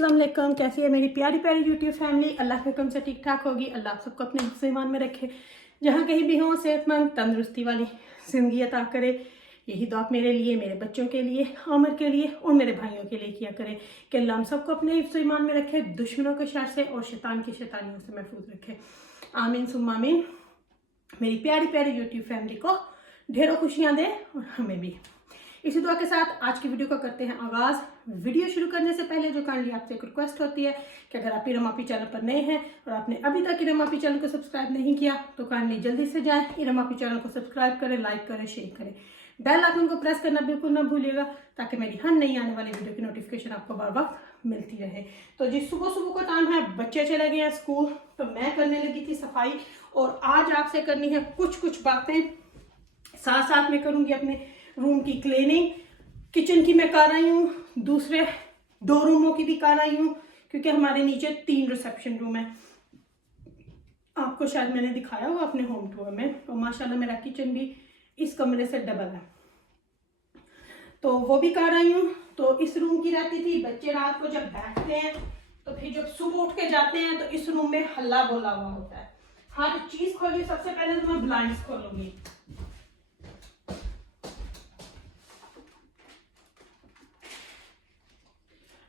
अस्सलाम वालेकुम। कैसी है मेरी प्यारी प्यारी यूट्यूब फैमिली। अल्लाह के हुक्म से ठीक ठाक होगी। अल्लाह सबको अपने हिफ्ज़ ईमान में रखे, जहाँ कहीं भी हों सेहतमंद तंदुरुस्ती वाली ज़िंदगी अता करे। यही दुआ मेरे लिए, मेरे बच्चों के लिए, आमिर के लिए और मेरे भाइयों के लिए किया करे कि अल्लाह हम सबको अपने हिफ्ज़ ईमान में रखे, दुश्मनों के शर से और शैतान की शैतानियों से महफूज रखे। आमीन सुम्मा आमीन। मेरी प्यारी प्यारी यूट्यूब फैमिली को ढेरों खुशियाँ दे और हमें भी। इसी दुआ के साथ आज की वीडियो को करते हैं आगाज़। वीडियो शुरू करने से पहले जो काइंडली आपसे एक रिक्वेस्ट होती है कि अगर आप इरम आपी चैनल पर नए हैं और आपने अभी तक इरम आपी चैनल को सब्सक्राइब नहीं किया तो काइंडली जल्दी से जाएं, इरम आपी चैनल को सब्सक्राइब करें, लाइक करें, शेयर करें, बेल आइकन को प्रेस करना बिल्कुल ना भूलिएगा ताकि मेरी हर नई आने वाली वीडियो की नोटिफिकेशन आपको बार बार मिलती रहे। तो जी सुबह सुबह का टाइम है, बच्चे चले गए हैं स्कूल, तो मैं करने लगी थी सफाई और आज आपसे करनी है कुछ बातें, साथ साथ में करूंगी अपने रूम की क्लीनिंग। किचन की मैं कर रही हूँ, दूसरे 2 रूमों की भी कर रही हूँ क्योंकि हमारे नीचे 3 रिसेप्शन रूम है। आपको शायद मैंने दिखाया हुआ अपने होम टूर में। तो माशाल्लाह मेरा किचन भी इस कमरे से डबल है, तो वो भी कर रही हूँ। तो इस रूम की रहती थी, बच्चे रात को जब बैठते हैं तो फिर जब सुबह उठ के जाते हैं तो इस रूम में हल्ला बोला हुआ होता है। हर चीज खोली, सबसे पहले तो मैं ब्लाइंड्स खोलूंगी।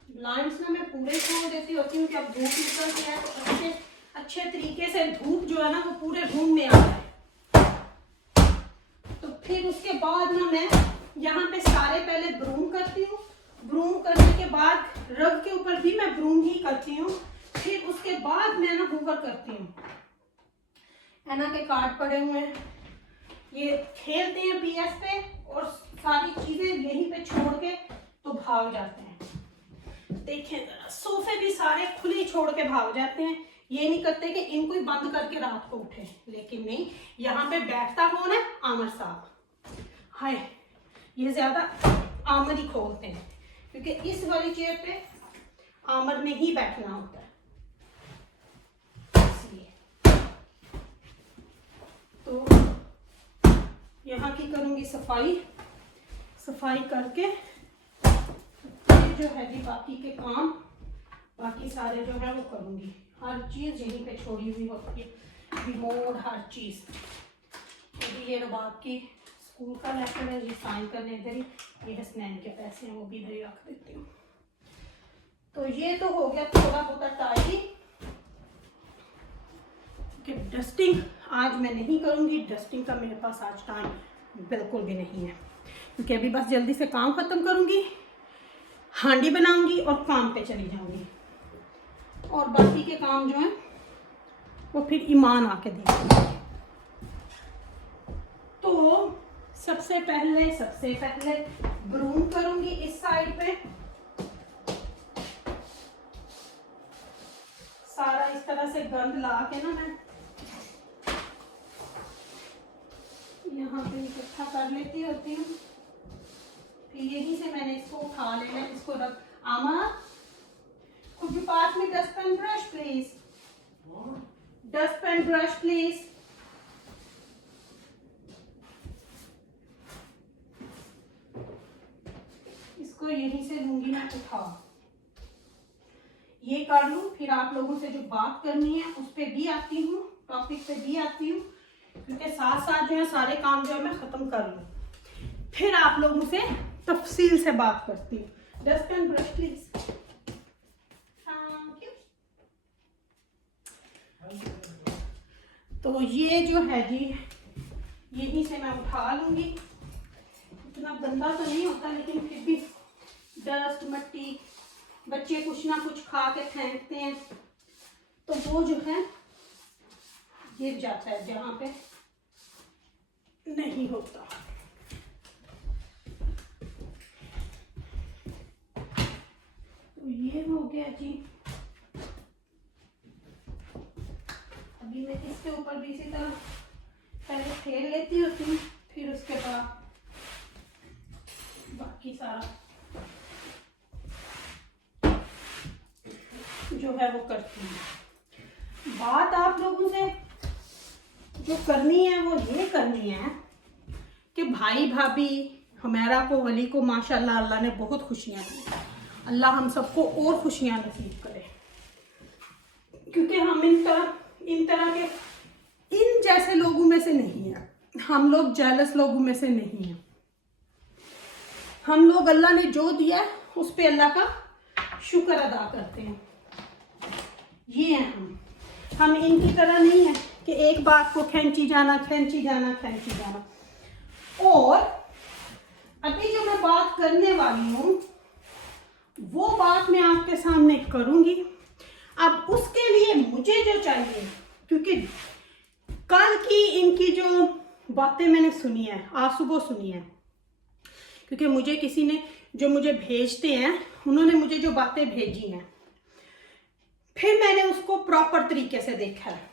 ब्लाइंड्स ना मैं पूरे खोल देती होती हूँ कि अब धूप निकलती है तो अच्छे तरीके से धूप जो है ना वो पूरे रूम में आ जाए। तो फिर उसके बाद ना मैं यहाँ पे सारे पहले ब्रूम करती हूँ। ब्रूम करने के बाद रग के ऊपर भी मैं ब्रूम ही करती हूँ। फिर उसके बाद मैं ना हूवर करती हूँ। एना के कार्ड पड़े हुए हैं, ये खेलते हैं PS पे और सारी चीजें यहीं पे छोड़ के तो भाग जाते हैं। देखें जरा, सोफे भी सारे खुले छोड़ के भाग जाते हैं। ये नहीं करते कि इनको ही बंद करके रात को उठे, लेकिन नहीं, यहाँ पे बैठता कौन है? आमिर साहब। हाय, ये ज्यादा आमिर ही खोलते हैं क्योंकि इस वाली चेयर पे आमिर ने ही बैठना होता है, इसलिए। तो यहाँ की करूंगी सफाई करके जो है जी बाकी के काम, बाकी सारे जो है वो करूंगी। हर चीज यहीं पे छोड़ी हुई होती है, रिमोट हर चीज। ये रबाब की स्कूल का लेटर है जी, साइन करने इधर ही। ये हसनैन के पैसे हैं वो भी इधर ही रख देती हूँ। तो ये तो हो गया थोड़ा बहुत टाइडी। कि डस्टिंग आज मैं नहीं करूंगी, डस्टिंग का मेरे पास आज टाइम बिल्कुल भी नहीं है क्योंकि अभी बस जल्दी से काम खत्म करूंगी, हांडी बनाऊंगी और काम पे चली जाऊंगी। और बाकी के काम जो है वो फिर ईमान आके देखेंगे। तो सबसे पहले ब्रूम करूंगी इस साइड पे। सारा इस तरह से गंद ला के ना मैं यहाँ पे इकट्ठा कर लेती होती हूँ। फिर यहीं से मैंने इसको उठा लेना, इसको रख। आमा, could you pass me dustpan brush please? Dustpan brush please. इसको यहीं से लूंगी मैं उठा, ये कर लूं। फिर आप लोगों से जो बात करनी है उस पे भी आती हूँ, टॉपिक पे भी आती हूँ क्योंकि साथ साथ जो है सारे काम जो है मैं खत्म कर लूं, फिर आप लोगों से तफसील से बात करती हूँ। Dustbin brush please. Thank you. तो ये जो है जी यहीं से मैं उठा लूंगी। इतना गंदा तो नहीं होता लेकिन फिर भी डस्ट मट्टी, बच्चे कुछ ना कुछ खा के फेंकते हैं तो वो जो है गिर जाता है जहां पे नहीं होता। तो ये हो गया जी। अभी मैं इसके ऊपर भी इसी तरह पहले फेर लेती होती हूँ, फिर उसके बाद बाकी सारा जो है वो करती हूँ। बात आप लोगों से जो करनी है वो ये करनी है कि भाई भाभी हमारा को, वली को माशाल्लाह अल्लाह ने बहुत खुशियाँ दी अल्लाह हम सबको और खुशियां नसीब करे, क्योंकि हम इन तरह के इन जैसे लोगों में से नहीं है। हम लोग जेलस लोगों में से नहीं है। हम लोग अल्लाह ने जो दिया है उस पे अल्लाह का शुक्र अदा करते हैं। ये है हम इनकी तरह नहीं है कि एक बात को खींची जाना। और अभी जो मैं बात करने वाली हूँ वो बात मैं आपके सामने करूंगी। अब उसके लिए मुझे जो चाहिए, क्योंकि कल की इनकी जो बातें मैंने सुनी है, आज सुबह सुनी है, क्योंकि मुझे किसी ने जो मुझे भेजते हैं उन्होंने मुझे जो बातें भेजी हैं, फिर मैंने उसको प्रॉपर तरीके से देखा है।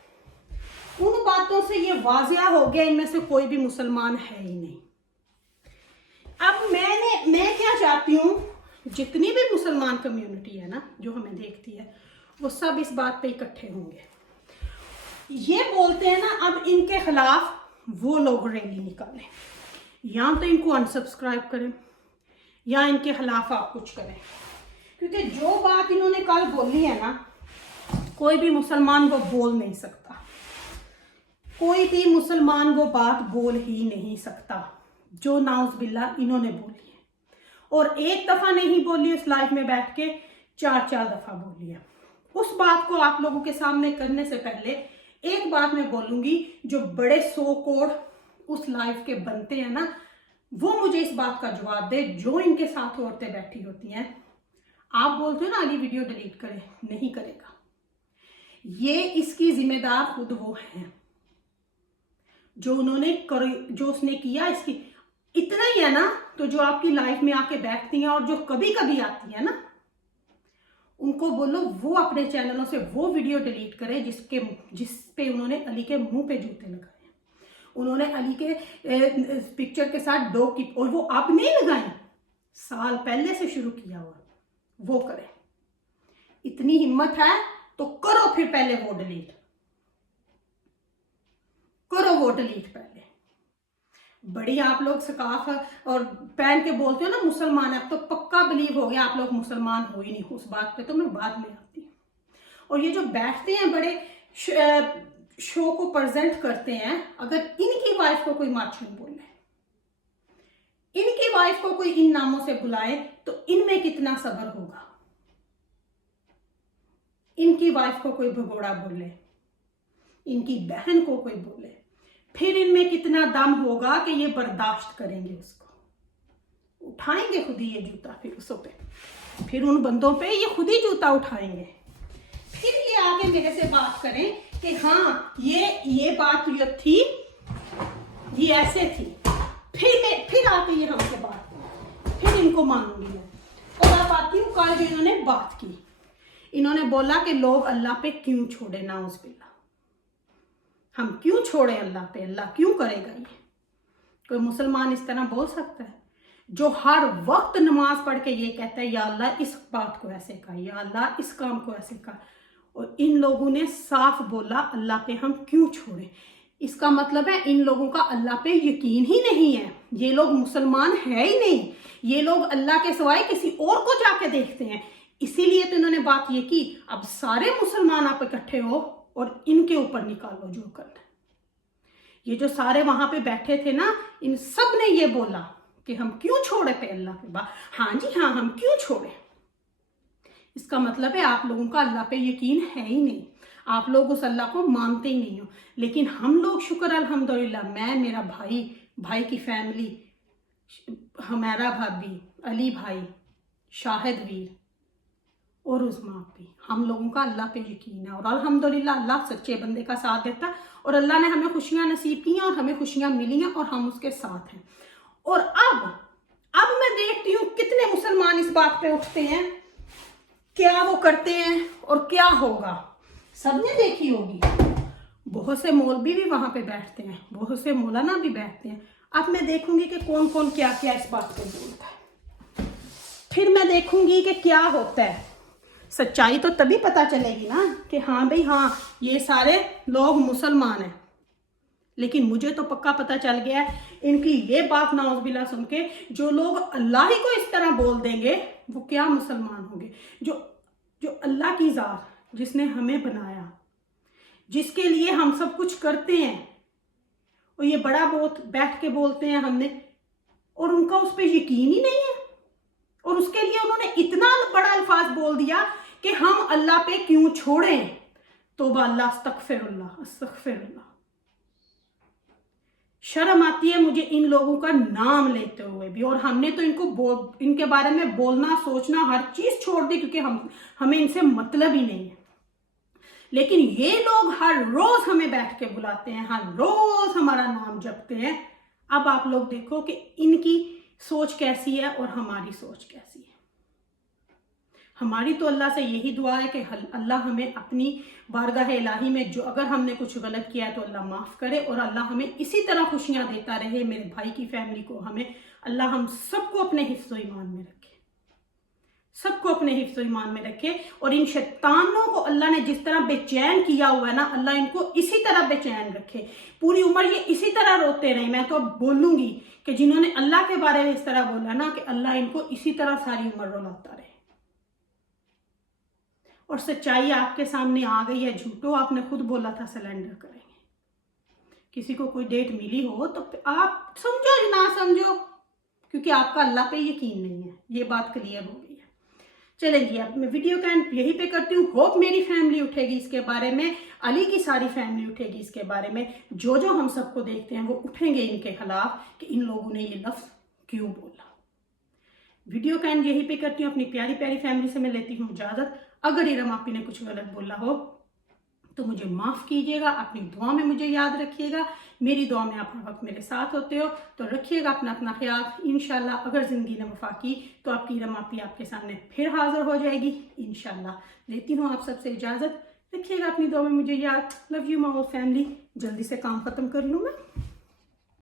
उन बातों से ये वाजिया हो गया इनमें से कोई भी मुसलमान है ही नहीं। अब मैं क्या चाहती हूँ, जितनी भी मुसलमान कम्युनिटी है ना जो हमें देखती है, वो सब इस बात पे इकट्ठे होंगे। ये बोलते हैं ना, अब इनके खिलाफ वो लोग रैली निकालें, या तो इनको अनसब्सक्राइब करें या इनके खिलाफ आप कुछ करें, क्योंकि जो बात इन्होंने कल बोली है ना, कोई भी मुसलमान वो बोल नहीं सकता। कोई भी मुसलमान वो बात बोल ही नहीं सकता जो नाउज़ इन्होंने बोली है। और एक दफा नहीं बोली, उस लाइफ में बैठ के 4 दफा बोली है। उस बात को आप लोगों के सामने करने से पहले एक बात मैं बोलूंगी, जो बड़े 100 करोड़ उस लाइफ के बनते हैं ना, वो मुझे इस बात का जवाब दे जो इनके साथ औरतें बैठी होती हैं। आप बोलते हो ना अली वीडियो डिलीट करे, नहीं करेगा। ये इसकी जिम्मेदार खुद वो हैं जो उसने किया। इसकी इतना ही है ना, तो जो आपकी लाइफ में आके बैठती हैं और जो कभी कभी आती है ना, उनको बोलो वो अपने चैनलों से वो वीडियो डिलीट करें जिस पे उन्होंने अली के मुंह पे जूते लगाए, उन्होंने अली के पिक्चर के साथ 2 की, और वो अब नहीं लगाए, साल पहले से शुरू किया हुआ, वो करें। इतनी हिम्मत है तो करो, फिर पहले वो डिलीट पहले। बड़ी आप लोग सकाफ और पहन के बोलते हो ना मुसलमान है, अब तो पक्का बिलीव हो गया आप लोग मुसलमान हो ही नहीं। उस बात पे तो मैं बाद में आती हूँ। और ये जो बैठते हैं बड़े शो को प्रेजेंट करते हैं, अगर इनकी वाइफ को कोई माछून बोले, इनकी वाइफ को कोई इन नामों से बुलाए, तो इनमें कितना सब्र होगा। इनकी वाइफ को कोई भगोड़ा बोले, इनकी बहन को कोई बोले, फिर इनमें कितना दम होगा कि ये बर्दाश्त करेंगे उसको। उठाएंगे खुद ही ये जूता, फिर उसों पे, फिर उन बंदों पे ये खुद ही जूता उठाएंगे। फिर ये आगे मेरे से बात करें कि हाँ ये बात जो थी ये ऐसे थी, फिर आके ये हमसे बात करें, फिर इनको मानूंगी मैं। और अब आती हूँ कल जो इन्होंने बात की, इन्होंने बोला कि लोग अल्लाह पे क्यों छोड़े, नाउज़ुबिल्लाह, हम क्यों छोड़े अल्लाह पे, अल्लाह क्यों करेगा। ये कोई मुसलमान इस तरह बोल सकता है जो हर वक्त नमाज पढ़ के ये कहता है या अल्लाह इस बात को ऐसे कर, या अल्लाह इस काम को ऐसे कर। और इन लोगों ने साफ बोला अल्लाह पे हम क्यों छोड़े। इसका मतलब है इन लोगों का अल्लाह पे यकीन ही नहीं है। ये लोग मुसलमान है ही नहीं, ये लोग अल्लाह के सिवाय किसी और को जाके देखते हैं। इसीलिए तो इन्होंने बात ये की, अब सारे मुसलमान आप इकट्ठे हो और इनके ऊपर निकालो जो करना। ये जो सारे वहां पे बैठे थे ना, इन सब ने ये बोला कि हम क्यों छोड़े थे अल्लाह के बाद। हाँ जी हाँ, हम क्यों छोड़े। इसका मतलब है आप लोगों का अल्लाह पे यकीन है ही नहीं, आप लोग उस अल्लाह को मानते ही नहीं हो। लेकिन हम लोग शुक्र अल्हम्दुलिल्लाह, मैं, मेरा भाई की फैमिली, हमारा भाभी, अली भाई, शाहिद वीर और उस्मा भी, हम लोगों का अल्लाह पे यकीन है। और अल्हम्दुलिल्लाह अल्लाह सच्चे बंदे का साथ देता है और अल्लाह ने हमें खुशियां नसीब की हैं और हमें खुशियां मिली हैं और हम उसके साथ हैं। और अब मैं देखती हूँ कितने मुसलमान इस बात पे उठते हैं, क्या वो करते हैं और क्या होगा। सबने देखी होगी, बहुत से मौलवी भी वहां पे बैठते हैं, बहुत से मौलाना भी बैठते हैं। अब मैं देखूंगी कि कौन कौन क्या क्या इस बात पे बोलता है, फिर मैं देखूंगी कि क्या होता है। सच्चाई तो तभी पता चलेगी ना कि हाँ भाई हाँ ये सारे लोग मुसलमान हैं। लेकिन मुझे तो पक्का पता चल गया है इनकी ये बात नाउज़ुबिल्लाह सुन के, जो लोग अल्लाह ही को इस तरह बोल देंगे वो क्या मुसलमान होंगे। जो अल्लाह की ज़ात, जिसने हमें बनाया, जिसके लिए हम सब कुछ करते हैं, और ये बड़ा बहुत बैठ के बोलते हैं हमने, और उनका उस पर यकीन ही नहीं है, और उसके लिए उन्होंने इतना बड़ा अल्फाज बोल दिया कि हम अल्लाह पे क्यों छोड़ें। तौबा अल्लाह, अस्तगफिरुल्लाह अस्तगफिरुल्लाह। शर्म आती है मुझे इन लोगों का नाम लेते हुए भी, और हमने तो इनके बारे में बोलना सोचना हर चीज छोड़ दी, क्योंकि हमें इनसे मतलब ही नहीं है। लेकिन ये लोग हर रोज हमें बैठ के बुलाते हैं, हर रोज हमारा नाम जपते हैं। अब आप लोग देखो कि इनकी सोच कैसी है और हमारी सोच कैसी है। हमारी तो अल्लाह से यही दुआ है कि अल्लाह हमें अपनी बारगाह इलाही में जो अगर हमने कुछ गलत किया है तो अल्लाह माफ़ करे, और अल्लाह हमें इसी तरह खुशियां देता रहे। मेरे भाई की फैमिली को, हमें अल्लाह हम सबको अपने हिफ्ज़ व ईमान में रखे, सबको अपने हिफ्ज़ व ईमान में रखे। और इन शैतानों को अल्लाह ने जिस तरह बेचैन किया हुआ है ना, अल्लाह इनको इसी तरह बेचैन रखे, पूरी उम्र ये इसी तरह रोते रहे। मैं तो अब बोलूंगी कि जिन्होंने अल्लाह के बारे में इस तरह बोला ना, कि अल्लाह इनको इसी तरह सारी उम्र रुलाता रहे। और सच्चाई आपके सामने आ गई है, झूठो आपने खुद बोला था सिलेंडर करेंगे। किसी को कोई डेट मिली हो तो आप समझो या ना समझो, क्योंकि आपका अल्लाह पे यकीन नहीं है, ये बात क्लियर हो गई है। चलेंगे अब मैं वीडियो का एंड यहीं पे करती हूँ। होप मेरी फैमिली उठेगी इसके बारे में, अली की सारी फैमिली उठेगी इसके बारे में, जो हम सबको देखते हैं वो उठेंगे इनके खिलाफ कि इन लोगों ने ये लफ्ज क्यों बोला। वीडियो का एंड यहीं पे करती हूँ। अपनी प्यारी प्यारी फैमिली से मैं लेती हूँ इजाजत। अगर इरम आपी ने कुछ गलत बोला हो तो मुझे माफ़ कीजिएगा, अपनी दुआ में मुझे याद रखिएगा। मेरी दुआ में आप हर वक्त मेरे साथ होते हो, तो रखिएगा अपना ख्याल। इंशाल्लाह अगर ज़िंदगी ने वफा की तो आपकी इरम आपी आपके सामने फिर हाजिर हो जाएगी इंशाल्लाह। लेती हूँ आप सबसे इजाज़त, रखिएगा अपनी दुआ में मुझे याद। Love you my whole family. जल्दी से काम ख़त्म कर लूँ मैं।